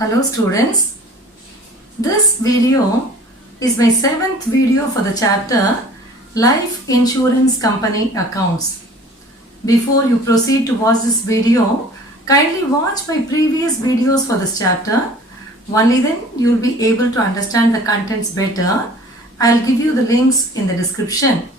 Hello students, this video is my 7th video for the chapter Life Insurance Company Accounts. Before you proceed to watch this video, kindly watch my previous videos for this chapter. Only then you will be able to understand the contents better. I will give you the links in the description.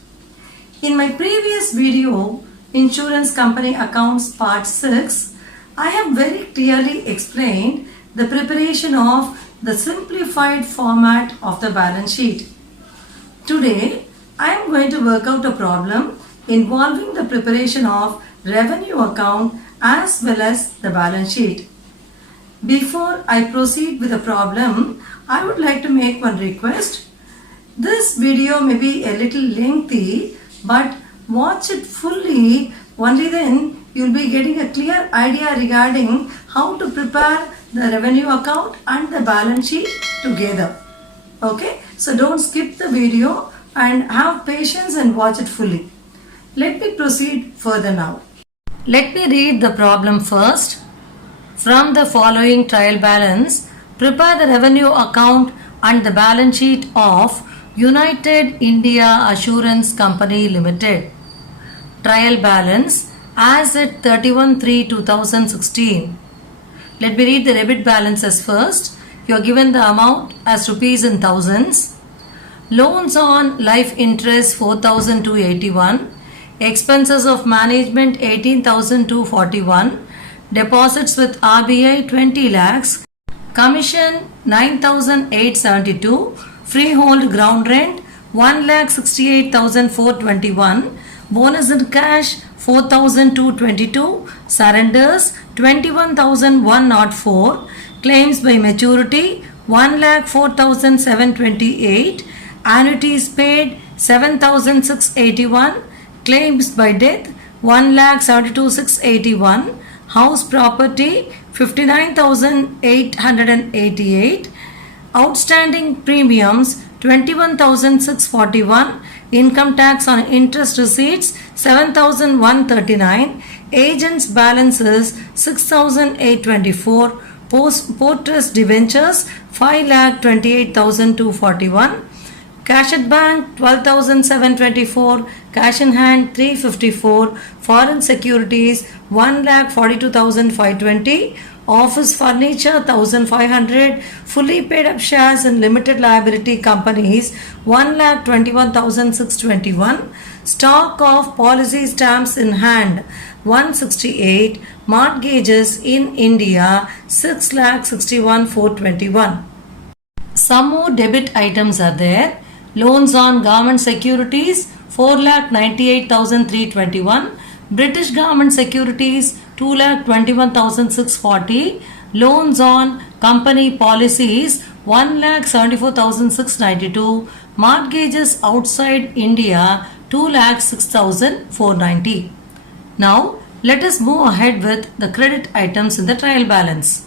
In my previous video, Insurance Company Accounts Part 6, I have very clearly explained the preparation of the simplified format of the balance sheet. Today, I am going to work out a problem involving the preparation of revenue account as well as the balance sheet. Before I proceed with the problem, I would like to make one request. This video may be a little lengthy, but watch it fully. Only then you will be getting a clear idea regarding how to prepare the revenue account and the balance sheet together. Okay, so don't skip the video and have patience and watch it fully. Let me proceed further now. Let me read the problem first. From the following trial balance, prepare the revenue account and the balance sheet of United India Assurance Company Limited. Trial balance as at 31/3/2016. Let me read the debit balances first. You are given the amount as rupees in thousands. Loans on life interest 4,281. Expenses of management 18,241. Deposits with RBI 20 lakhs. Commission 9,872. Freehold ground rent 1,68,421. Bonus in cash 4,222. Surrenders 21,104. Claims by maturity 1,04,728. Annuities paid 7,681. Claims by death 1,72,681. House property 59,888. Outstanding premiums 21,641. Income tax on interest receipts 7,139. Agents balances 6,824. Post debentures 5,28,241. Cash at bank 12,724. Cash in hand 354. Foreign securities 1,42,520. Office furniture 1,500. Fully paid up shares in limited liability companies 1,21,621. Stock of policy stamps in hand 168. Mortgages in India 6,61,421. Some more debit items are there. Loans on government securities 4,98,321. British government securities 2,21,640. Loans on company policies 1,74,692. Mortgages outside India 2,06,490. Now let us move ahead with the credit items in the trial balance.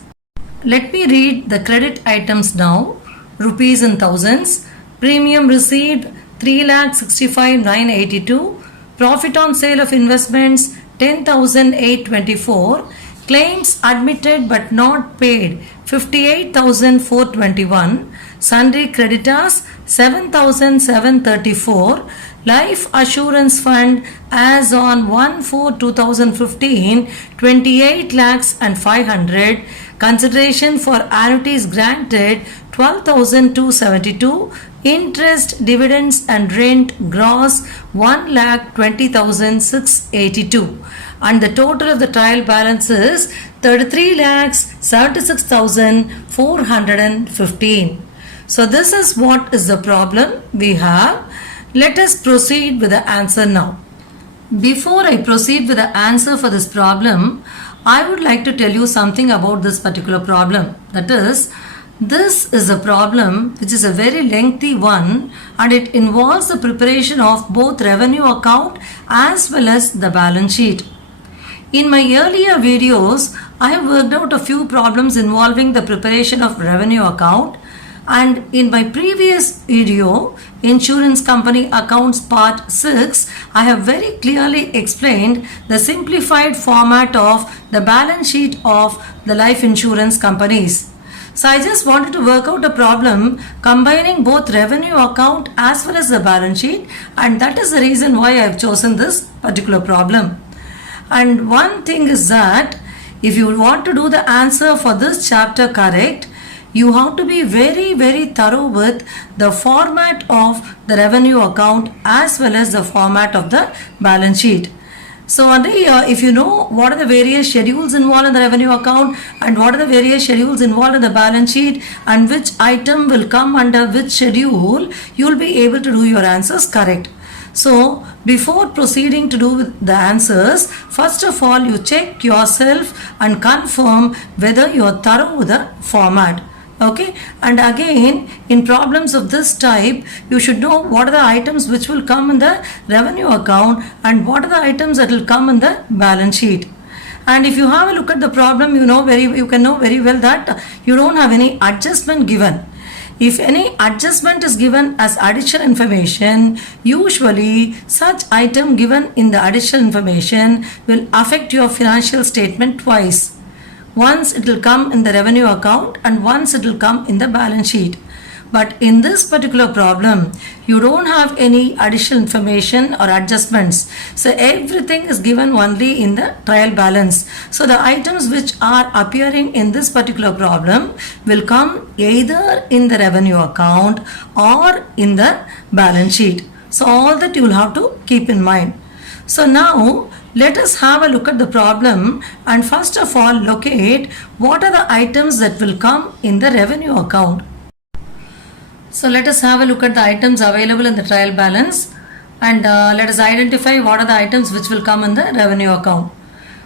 Let me read the credit items now. Rupees in thousands. Premium received 3,65,982. Profit on sale of investments 10,824. Claims admitted but not paid 58,421. Sundry creditors 7,734. Life assurance fund as on 1/4/2015 28 lakhs and 500. Consideration for annuities granted 12,272. Interest, dividends and rent gross 1,20,682. And the total of the trial balance is 33,76,415. So this is what is the problem we have. Let us proceed with the answer now. Before I proceed with the answer for this problem, I would like to tell you something about this particular problem. That is, this is a problem which is a very lengthy one, and it involves the preparation of both revenue account as well as the balance sheet. In my earlier videos, I have worked out a few problems involving the preparation of revenue account, and in my previous video, Insurance Company Accounts Part 6, I have very clearly explained the simplified format of the balance sheet of the life insurance companies. So I just wanted to work out a problem combining both revenue account as well as the balance sheet, and that is the reason why I have chosen this particular problem. And one thing is that if you want to do the answer for this chapter correct, you have to be very thorough with the format of the revenue account as well as the format of the balance sheet. So if you know what are the various schedules involved in the revenue account and what are the various schedules involved in the balance sheet and which item will come under which schedule, you will be able to do your answers correct. So before proceeding to do the answers, first of all you check yourself and confirm whether you are thorough with the format. Okay, and again in problems of this type you should know what are the items which will come in the revenue account and what are the items that will come in the balance sheet. And if you have a look at the problem, you can know very well that you don't have any adjustment given. If any adjustment is given as additional information, usually such item given in the additional information will affect your financial statement twice. Once it will come in the revenue account and once it will come in the balance sheet. But in this particular problem, you don't have any additional information or adjustments. So everything is given only in the trial balance. So the items which are appearing in this particular problem will come either in the revenue account or in the balance sheet. So all that you will have to keep in mind. So now let us have a look at the problem and first of all locate what are the items that will come in the revenue account. So let us have a look at the items available in the trial balance and let us identify what are the items which will come in the revenue account.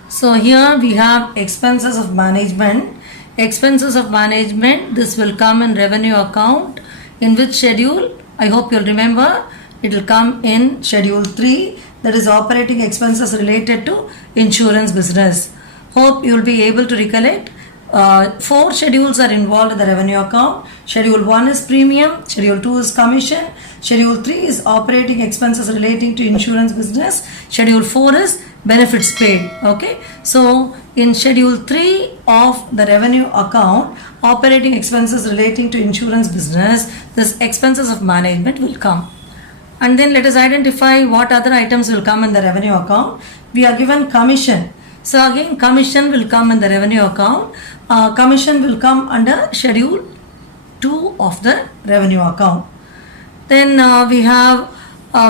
So here we have expenses of management. Expenses of management, this will come in revenue account. In which schedule? I hope you'll remember. It will come in schedule 3, that is operating expenses related to insurance business. Hope you will be able to recollect. 4 schedules are involved in the revenue account. Schedule 1 is premium, schedule 2 is commission, schedule 3 is operating expenses relating to insurance business, schedule 4 is benefits paid. Okay, so in schedule 3 of the revenue account, operating expenses relating to insurance business, this expenses of management will come. And then let us identify what other items will come in the revenue account. We are given commission. So again commission will come in the revenue account. Commission will come under schedule 2 of the revenue account. Then we have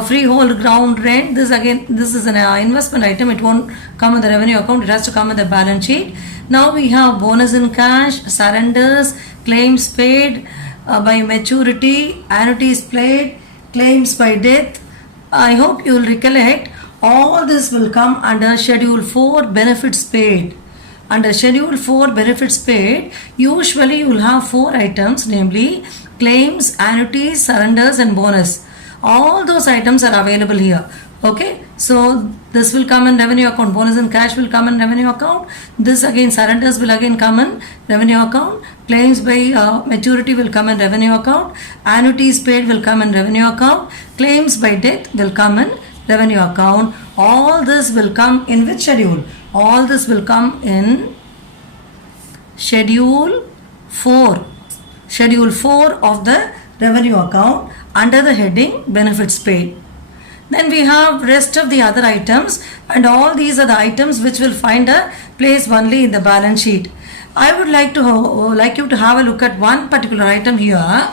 freehold ground rent. This is an investment item. It won't come in the revenue account. It has to come in the balance sheet. Now we have bonus in cash, surrenders, claims paid by maturity, annuities paid, claims by death. I hope you will recollect all this will come under schedule 4 benefits paid. Under schedule 4 benefits paid, usually you will have 4 items, namely claims, annuities, surrenders and bonus. All those items are available here. Okay, so this will come in revenue account. Bonus and cash will come in revenue account. This again, surrenders will again come in revenue account. Claims by maturity will come in revenue account. Annuities paid will come in revenue account. Claims by death will come in revenue account. All this will come in which schedule? All this will come in schedule 4. Schedule 4 of the revenue account under the heading benefits paid. Then we have rest of the other items, and all these are the items which will find a place only in the balance sheet. I would like you to have a look at one particular item here,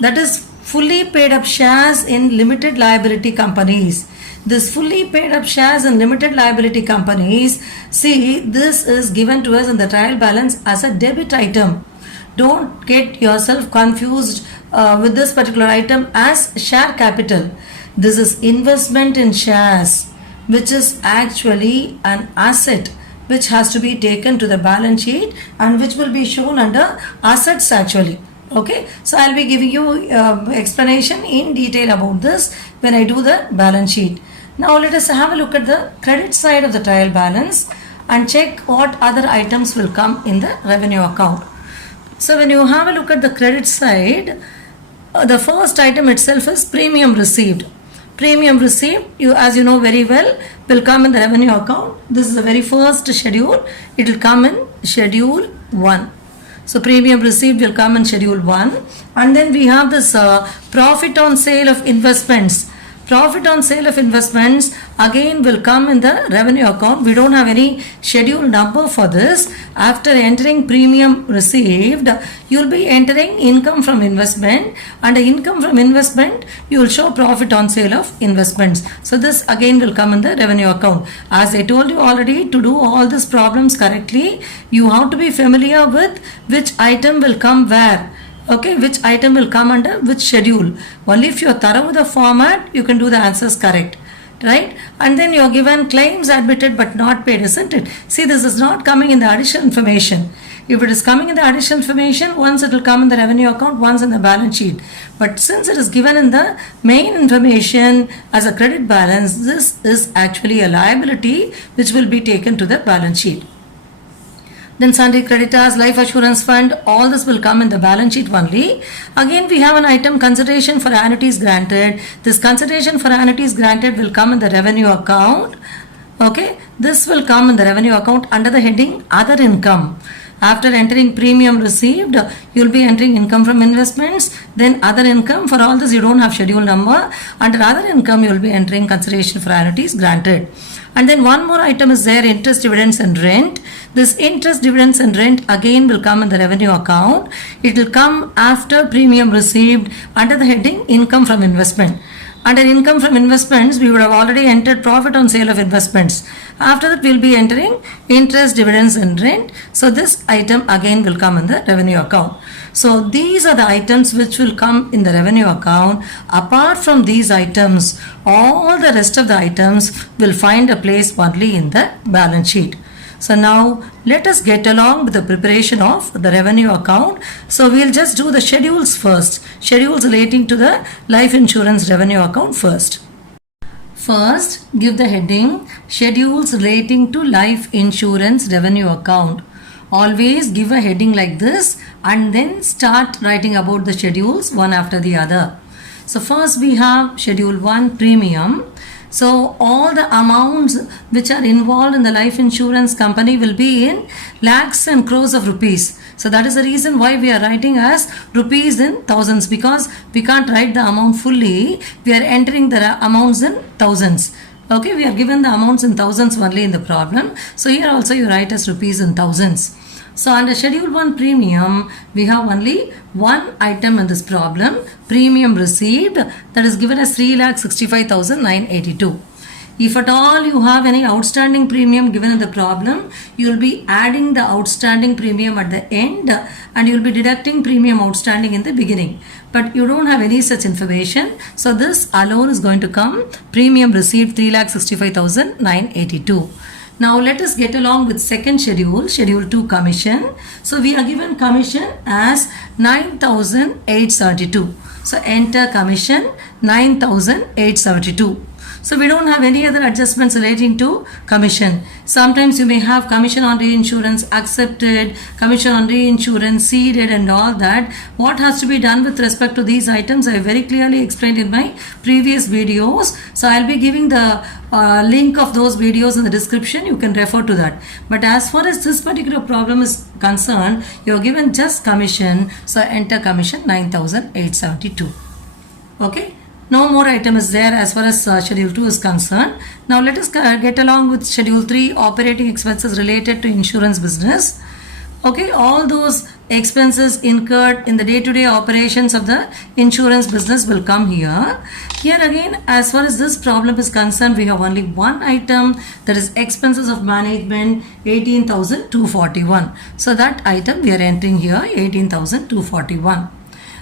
that is fully paid up shares in limited liability companies. This fully paid up shares in limited liability companies, see, this is given to us in the trial balance as a debit item. Don't get yourself confused with this particular item as share capital. This is investment in shares, which is actually an asset which has to be taken to the balance sheet and which will be shown under assets actually. Okay, so I'll be giving you explanation in detail about this when I do the balance sheet. Now let us have a look at the credit side of the trial balance and check what other items will come in the revenue account. So when you have a look at the credit side, the first item itself is premium received. Premium received, as you know very well, will come in the revenue account. This is the very first schedule. It will come in schedule 1. So premium received will come in schedule 1. And then we have this profit on sale of investments. Profit on sale of investments again will come in the revenue account. We don't have any schedule number for this. After entering premium received, you will be entering income from investment. Under income from investment, you will show profit on sale of investments. So this again will come in the revenue account. As I told you already, to do all these problems correctly, you have to be familiar with which item will come where. Okay, which item will come under which schedule. Only if you are thorough with the format, you can do the answers correct. Right? And then you are given claims admitted but not paid, isn't it? See, this is not coming in the additional information. If it is coming in the additional information, once it will come in the revenue account, once in the balance sheet. But since it is given in the main information as a credit balance, this is actually a liability which will be taken to the balance sheet. Then sundry creditors, life assurance fund, all this will come in the balance sheet only. Again, we have an item consideration for annuities granted. This consideration for annuities granted will come in the revenue account. Okay, this will come in the revenue account under the heading other income. After entering premium received, you will be entering income from investments, then other income. For all this, you don't have schedule number. Under other income, you will be entering consideration for annuities granted. And then one more item is there, interest, dividends and rent. This interest, dividends and rent again will come in the revenue account. It will come after premium received under the heading income from investment. Under income from investments, we would have already entered profit on sale of investments. After that, we will be entering interest, dividends and rent. So this item again will come in the revenue account. So these are the items which will come in the revenue account. Apart from these items, all the rest of the items will find a place only in the balance sheet. So now let us get along with the preparation of the revenue account. So we'll just do the schedules first. Schedules relating to the life insurance revenue account first. First, give the heading schedules relating to life insurance revenue account. Always give a heading like this and then start writing about the schedules one after the other. So first we have schedule 1 premium. So all the amounts which are involved in the life insurance company will be in lakhs and crores of rupees. So that is the reason why we are writing as rupees in thousands, because we can't write the amount fully. We are entering the amounts in thousands. Okay, we are given the amounts in thousands only in the problem. So here also you write as rupees in thousands. So under schedule 1 premium, we have only one item in this problem, premium received, that is given as 3,65,982. If at all you have any outstanding premium given in the problem, you will be adding the outstanding premium at the end and you will be deducting premium outstanding in the beginning. But you don't have any such information. So this alone is going to come premium received 3,65,982. Now let us get along with second schedule, schedule 2 commission. So we are given commission as 9,872. So enter commission 9,872. So we don't have any other adjustments relating to commission. Sometimes you may have commission on reinsurance accepted, commission on reinsurance ceded and all that. What has to be done with respect to these items, I very clearly explained in my previous videos. So I'll be giving the link of those videos in the description. You can refer to that. But as far as this particular problem is concerned, you are given just commission. So enter commission 9,872. Okay. No more item is there as far as schedule 2 is concerned. Now let us get along with schedule 3, operating expenses related to insurance business. Okay, all those expenses incurred in the day-to-day operations of the insurance business will come here. Here again, as far as this problem is concerned, we have only one item, that is expenses of management 18,241. So that item we are entering here 18,241.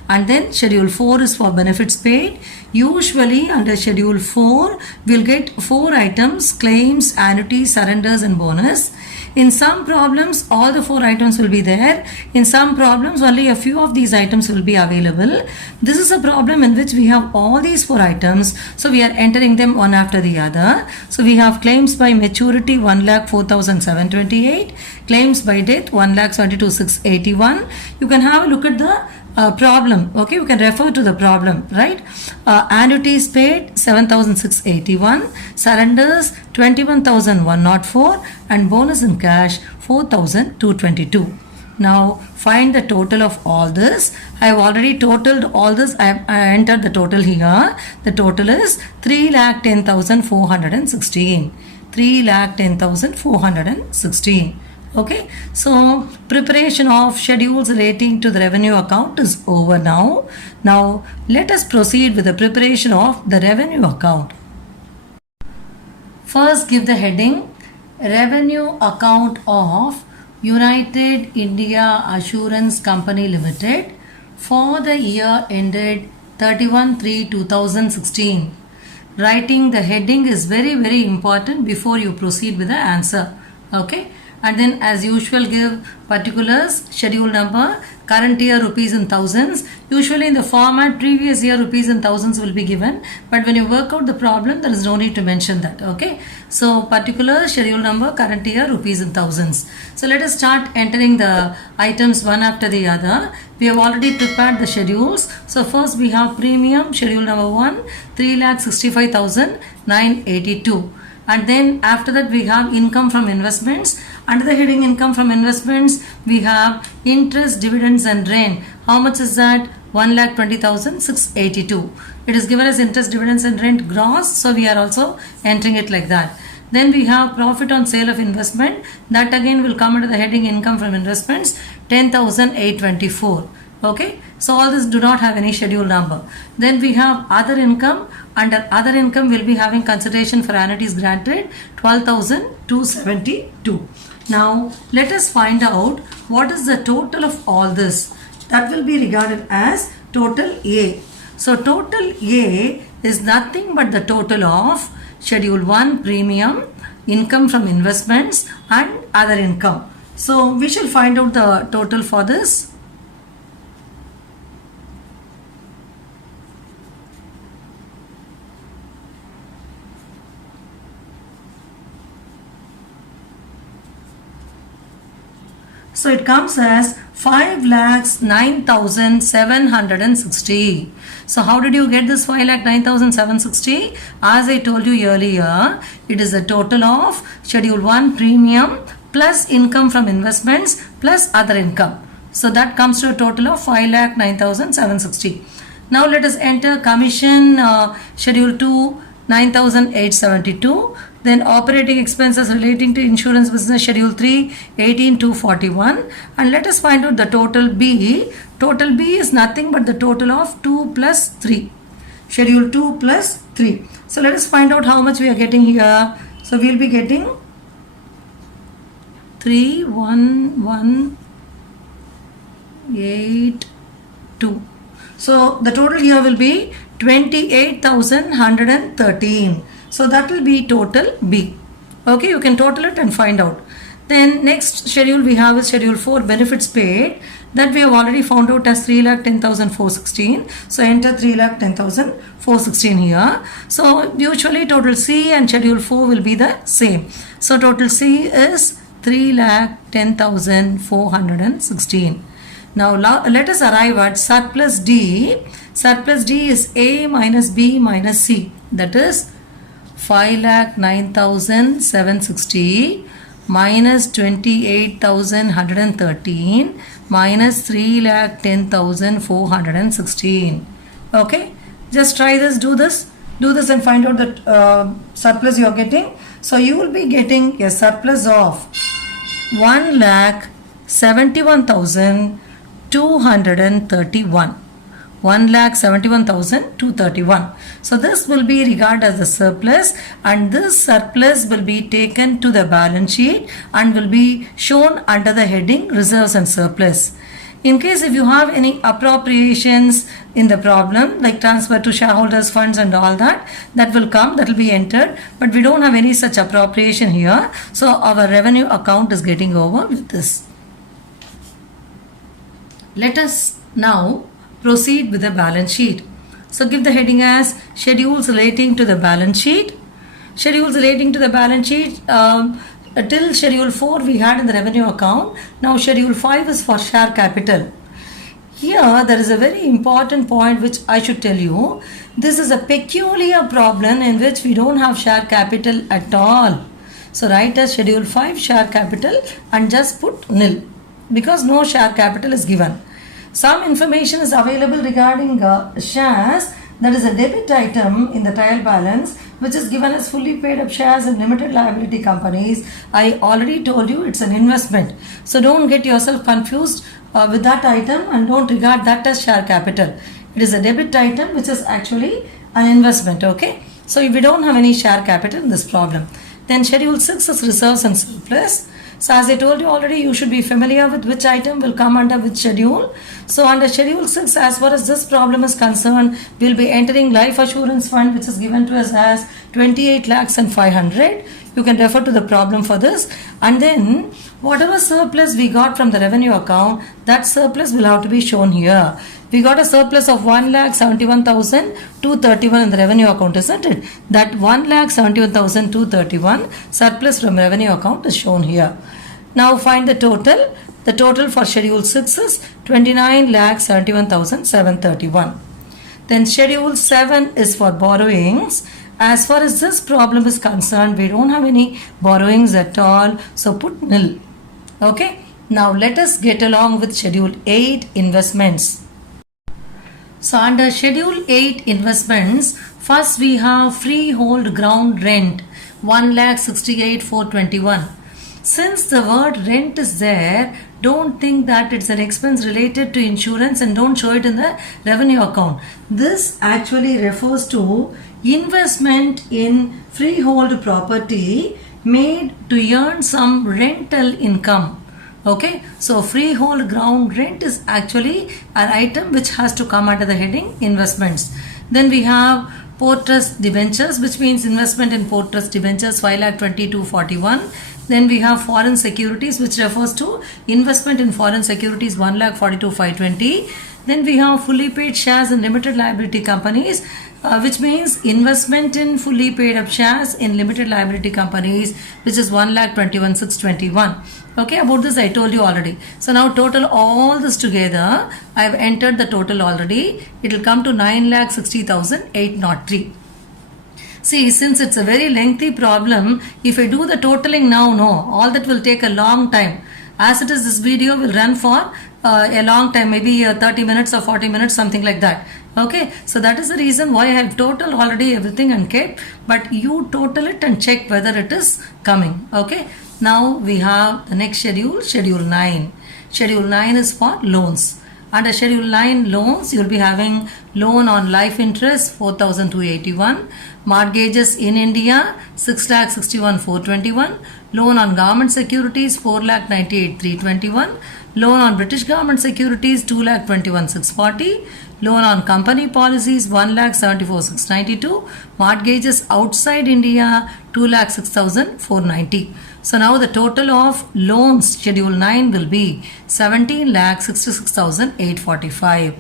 And then schedule 4 is for benefits paid. Usually under schedule 4, we'll get 4 items, claims, annuities, surrenders and bonus. In some problems, all the 4 items will be there. In some problems, only a few of these items will be available. This is a problem in which we have all these 4 items. So we are entering them one after the other. So we have claims by maturity 1,04,728. Claims by death 1,72,681. You can have a look at the problem. Okay, you can refer to the problem, right? Annuities paid 7,681, surrenders 21,104, and bonus in cash 4,222. Now find the total of all this. I have already totaled all this. I entered the total here. The total is 3,10,416. 3,10,416. Okay, so preparation of schedules relating to the revenue account is over now. Now let us proceed with the preparation of the revenue account. First, give the heading Revenue Account of United India Assurance Company Limited for the year ended 31/3/2016. Writing the heading is very important before you proceed with the answer. Okay, and then as usual give particulars, schedule number, current year rupees in thousands. Usually in the format previous year rupees in thousands will be given, but when you work out the problem there is no need to mention that. Okay, so particulars, schedule number, current year rupees in thousands. So let us start entering the items one after the other. We have already prepared the schedules. So first we have premium, schedule number 1, 3,65,982. And then after that we have income from investments. Under the heading income from investments, we have interest, dividends and rent. How much is that? 1,20,682. It is given as interest, dividends and rent gross, so we are also entering it like that. Then we have profit on sale of investment. That again will come under the heading income from investments, 10,824. Okay, so all this do not have any schedule number. Then we have other income. Under other income we'll be having consideration for annuities granted, 12,272. Now let us find out what is the total of all this. That will be regarded as total A. So total A is nothing but the total of schedule 1 premium, income from investments and other income. So we shall find out the total for this. So it comes as 5,09,760. So how did you get this 5,09,760? As I told you earlier, it is the total of schedule 1 premium plus income from investments plus other income. So that comes to a total of 5,09,760. Now let us enter commission, schedule 2, 9,872. Then operating expenses relating to insurance business, schedule 3, 18,241. And let us find out the total B. Total B is nothing but the total of 2 plus 3. Schedule 2 plus 3. So let us find out how much we are getting here. So we will be getting 31182. So the total here will be 28,113. So that will be total B. Okay, you can total it and find out. Then next schedule we have is schedule 4, benefits paid. That we have already found out as 3,10,416. So enter 3,10,416 here. So usually total C and schedule 4 will be the same. So total C is 3,10,416. Now let us arrive at surplus D. Surplus D is A minus B minus C. That is 5,09,760 minus 28,113 minus 3,10,416. Okay, just try this, do this and find out the surplus you are getting. So you will be getting a surplus of 1,71,231. 1,71,231. So this will be regarded as a surplus, and this surplus will be taken to the balance sheet and will be shown under the heading reserves and surplus. In case if you have any appropriations in the problem like transfer to shareholders funds and all that, that will come, that will be entered, but we don't have any such appropriation here. So our revenue account is getting over with this. Let us now proceed with the balance sheet. So give the heading as schedules relating to the balance sheet. Schedules relating to the balance sheet, till schedule 4 we had in the revenue account. Now schedule 5 is for share capital. Here, there is a very important point which I should tell you. This is a peculiar problem in which we don't have share capital at all. So, write as Schedule 5 share capital and just put nil because no share capital is given. Some information is available regarding shares. That is a debit item in the trial balance which is given as fully paid up shares in limited liability companies. I already told you it's an investment. So don't get yourself confused with that item and don't regard that as share capital. It is a debit item which is actually an investment. Okay. So we don't have any share capital in this problem. Then Schedule 6 is reserves and surplus. So as I told you already, you should be familiar with which item will come under which schedule. So under Schedule 6, as far as this problem is concerned, we will be entering life assurance fund which is given to us as 28 lakhs and 500. You can refer to the problem for this. And then whatever surplus we got from the revenue account, that surplus will have to be shown here. We got a surplus of 1,71,231 in the revenue account, isn't it? That 1,71,231 surplus from revenue account is shown here. Now find the total. The total for Schedule 6 is 29,71,731. Then Schedule 7 is for borrowings. As far as this problem is concerned, we don't have any borrowings at all. So put nil. Okay. Now let us get along with Schedule 8 investments. So under Schedule 8 investments, first we have freehold ground rent 1,68,421. Since the word rent is there, don't think that it's an expense related to insurance and don't show it in the revenue account. This actually refers to investment in freehold property made to earn some rental income. Okay, so freehold ground rent is actually an item which has to come under the heading investments. Then we have port trust debentures, which means investment in port trust debentures 5,22,41. Then we have foreign securities, which refers to investment in foreign securities 1,42,520. Then we have fully paid shares in limited liability companies, which means investment in fully paid up shares in limited liability companies, which is 1,21,621. Okay, about this I told you already. So now total all this together, I have entered the total already. It will come to 9,60,803. See, since it's a very lengthy problem, if I do the totaling now, no, all that will take a long time. As it is, this video will run for a long time, maybe 30 minutes or 40 minutes, something like that. Okay, so that is the reason why I have total already everything and kept, but you total it and check whether it is coming. Okay, now we have the next schedule, Schedule 9. Schedule 9 is for loans. Under Schedule 9 loans, you will be having loan on life interest 4,281, mortgages in India 6,61,421, loan on government securities 4,98,321, loan on British government securities 2,21,640, loan on company policies 1,74,692, mortgages outside India 2,06,490. So now the total of loans Schedule 9 will be 17,66,845.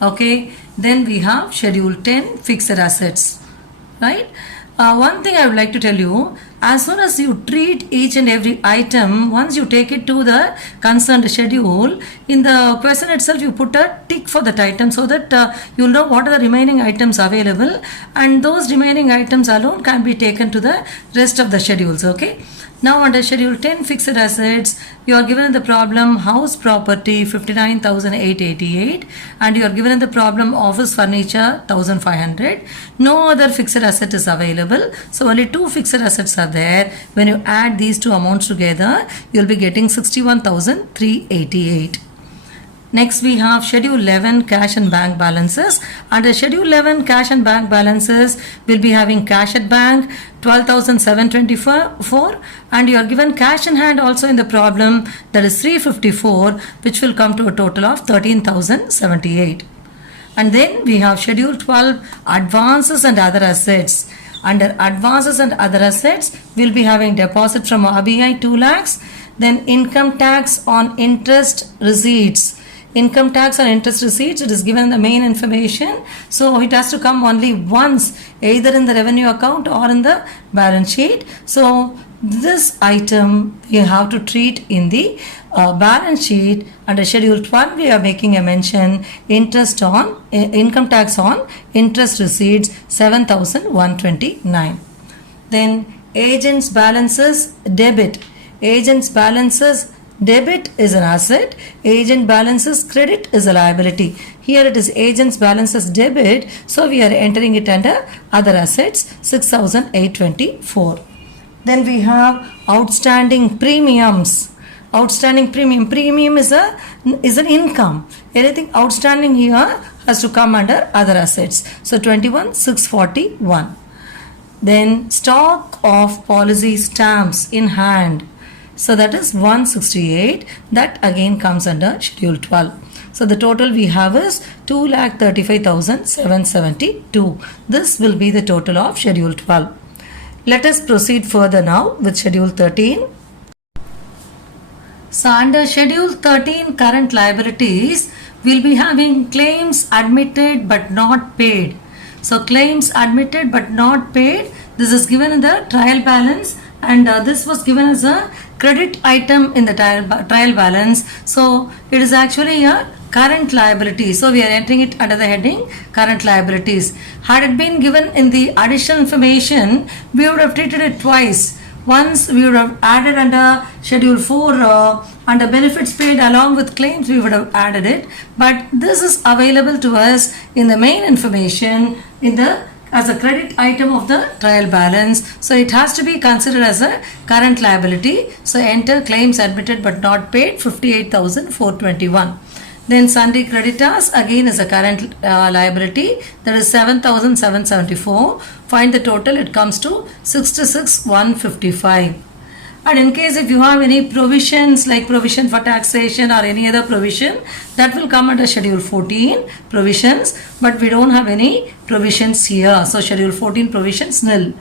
Okay, then we have Schedule 10 fixed assets. Right? One thing I would like to tell you, as soon as you treat each and every item, once you take it to the concerned schedule, in the question itself you put a tick for that item so that you will know what are the remaining items available, and those remaining items alone can be taken to the rest of the schedules. Okay. Now under Schedule 10 fixed assets, you are given the problem house property 59,888 and you are given the problem office furniture 1,500. No other fixed asset is available. So only two fixed assets are there. When you add these two amounts together, you will be getting 61,388. Next we have Schedule 11 cash and bank balances. Under Schedule 11 cash and bank balances, we will be having cash at bank 12,724 and you are given cash in hand also in the problem, that is 354, which will come to a total of 13,078. And then we have Schedule 12 advances and other assets. Under advances and other assets, we will be having deposit from RBI 2 lakhs, then income tax on interest receipts. Income tax on interest receipts, it is given the main information. So it has to come only once, either in the revenue account or in the balance sheet. So this item we have to treat in the balance sheet. Under schedule 12 we are making a mention interest on income tax on interest receipts 7,129. Then agents balances debit. Agents balances debit is an asset. Agent balances credit is a liability. Here it is agents balances debit, so we are entering it under other assets 6,824. Then we have outstanding premiums. Outstanding premium is an income. Anything outstanding here has to come under other assets. So 21,641. Then stock of policy stamps in hand. So that is 168. That again comes under schedule 12. So the total we have is 2,35,772. This will be the total of schedule 12. Let us proceed further now with schedule 13. So under schedule 13 current liabilities, we will be having claims admitted but not paid. So claims admitted but not paid, this is given in the trial balance, and this was given as a credit item in the trial balance. So it is actually a current liability. So we are entering it under the heading current liabilities. Had it been given in the additional information, we would have treated it twice. Once we would have added under schedule 4 under benefits paid along with claims, we would have added it, but this is available to us in the main information in the as a credit item of the trial balance. So it has to be considered as a current liability. So enter claims admitted but not paid 58,421. Then sundry creditors again is a current liability, that is 7,774. Find the total, it comes to 66,155. And in case if you have any provisions like provision for taxation or any other provision, that will come under schedule 14 provisions, but we don't have any provisions here. So schedule 14 provisions nil.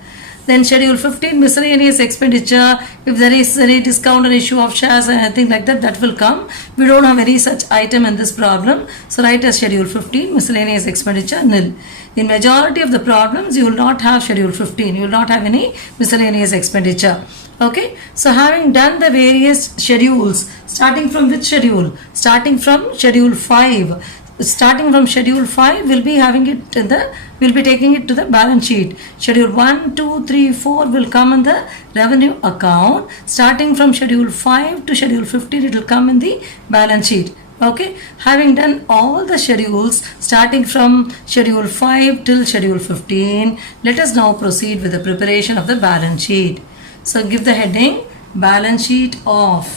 Then schedule 15 miscellaneous expenditure, if there is any discount or issue of shares and anything like that, that will come. We don't have any such item in this problem. So write as schedule 15 miscellaneous expenditure nil. In majority of the problems you will not have schedule 15. You will not have any miscellaneous expenditure. Okay, so having done the various schedules, starting from which schedule? Starting from schedule 5. Starting from schedule 5, we'll be having it in the, we'll be taking it to the balance sheet. Schedule 1, 2, 3, 4 will come in the revenue account. Starting from schedule 5 to schedule 15, it will come in the balance sheet. Okay, having done all the schedules starting from schedule 5 till schedule 15, let us now proceed with the preparation of the balance sheet. So give the heading balance sheet of,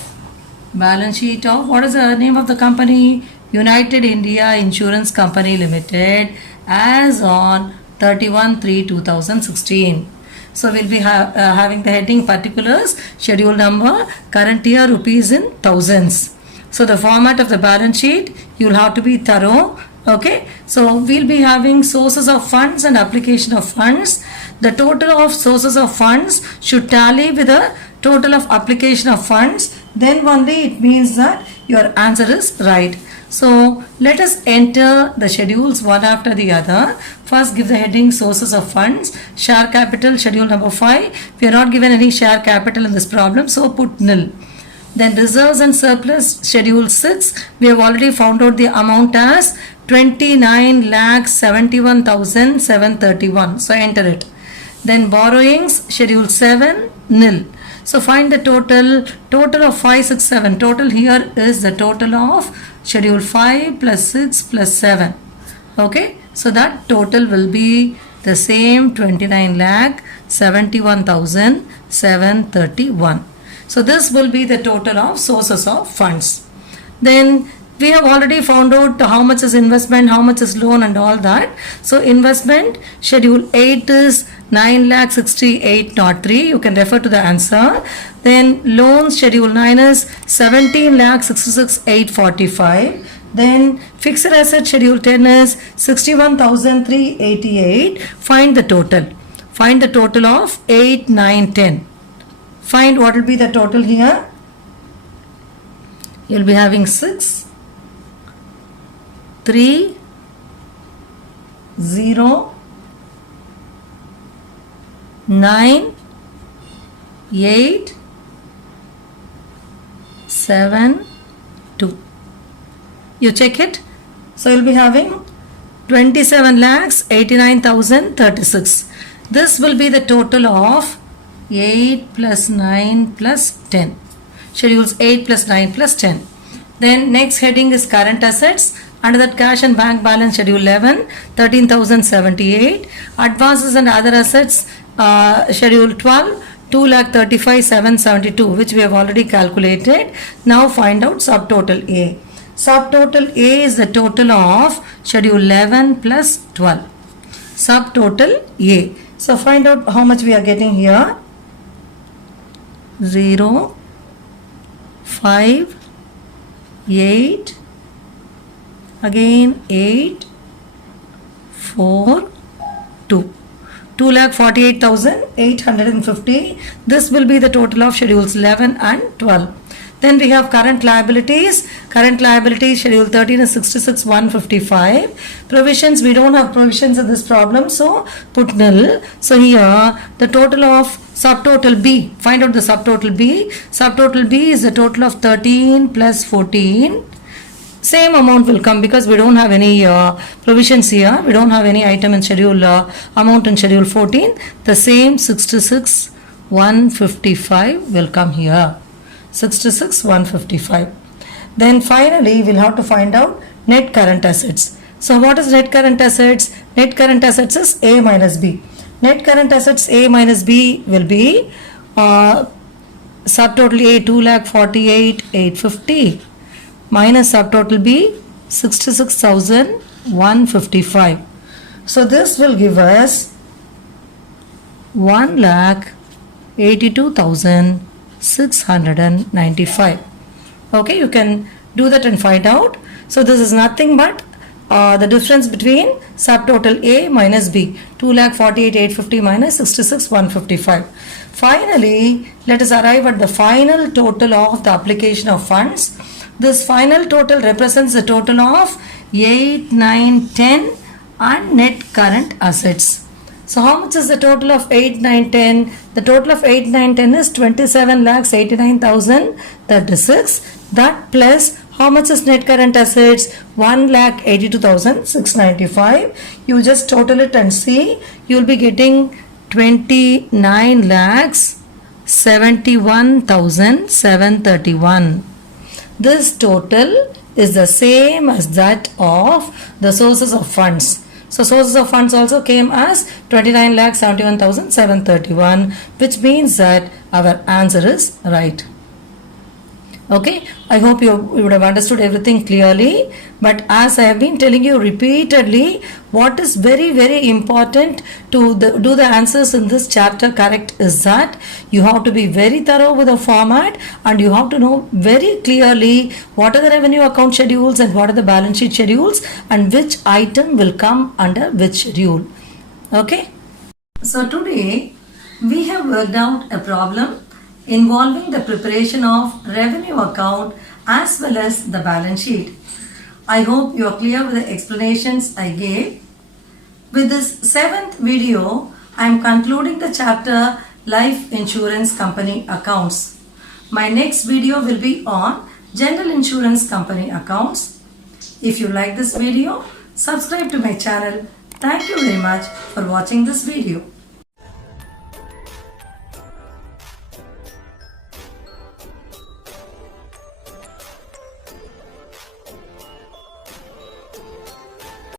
what is the name of the company? United India Insurance Company Limited as on 31/3/2016. So we'll be having the heading particulars, schedule number, current year rupees in thousands. So the format of the balance sheet, you will have to be thorough. Okay, so we'll be having sources of funds and application of funds. The total of sources of funds should tally with the total of application of funds. Then only it means that your answer is right. So let us enter the schedules one after the other. First give the heading sources of funds. Share capital, schedule number 5. We are not given any share capital in this problem, so put nil. Then reserves and surplus, schedule 6. We have already found out the amount as 29,71,731. So enter it. Then borrowings, schedule 7, nil. So find the total of 567. Total here is the total of schedule 5 plus 6 plus 7. Okay, so that total will be the same 29,71,731. So this will be the total of sources of funds. Then we have already found out how much is investment, how much is loan and all that. So investment, schedule 8 is 9,68,03. You can refer to the answer. Then loans, schedule 9 is 17,66,845. Then fixed asset, schedule 10 is 61,388. Find the total. Find the total of 8, 9, 10. Find what will be the total here. You will be having 6, 3, 0, 9, 8 7 2. You check it. So you'll be having 27,89,036. This will be the total of 8 plus 9 plus 10. Schedules 8 plus 9 plus 10. Then next heading is current assets. Under that, cash and bank balance, schedule 11, 13,078. Advances and other assets, schedule 12, 2,35,772, which we have already calculated. Now find out subtotal A. Subtotal A is the total of schedule 11 plus 12. Subtotal A. So find out how much we are getting here. 0, 5, 8, again 8, 4, 2. 2,48,850. This will be the total of schedules 11 and 12. Then we have current liabilities. Current liabilities schedule 13 is 66,155. Provisions, we don't have provisions in this problem, so put nil. So here the total of subtotal B. Find out the subtotal B. Subtotal B is the total of 13 plus 14. Same amount will come because we don't have any provisions here. We don't have any item in schedule amount in schedule 14. The same 66,155 will come here. 66,155. Then finally we'll have to find out net current assets. So what is net current assets? Net current assets is A minus B. Net current assets A minus B will be subtotal A 2,48,850 minus subtotal B 66,155. So this will give us 1,82,695. Okay, you can do that and find out. So this is nothing but the difference between subtotal A minus B, 2,48,850 minus 66,155. Finally, let us arrive at the final total of the application of funds. This final total represents the total of 8, 9, 10 and net current assets. So how much is the total of 8, 9, 10? The total of 8, 9, 10 is 27,89,036. That plus how much is net current assets? 1,82,695. You just total it and see. You will be getting 29,71,731. This total is the same as that of the sources of funds. So sources of funds also came as 29,71,731, which means that our answer is right. Okay, I hope you would have understood everything clearly. But as I have been telling you repeatedly, what is very, very important to do the answers in this chapter correct is that you have to be very thorough with the format and you have to know very clearly what are the revenue account schedules and what are the balance sheet schedules and which item will come under which schedule. Okay. So today we have worked out a problem involving the preparation of revenue account as well as the balance sheet. I hope you are clear with the explanations I gave. With this 7th video, I am concluding the chapter Life Insurance Company Accounts. My next video will be on General Insurance Company Accounts. If you like this video, subscribe to my channel. Thank you very much for watching this video.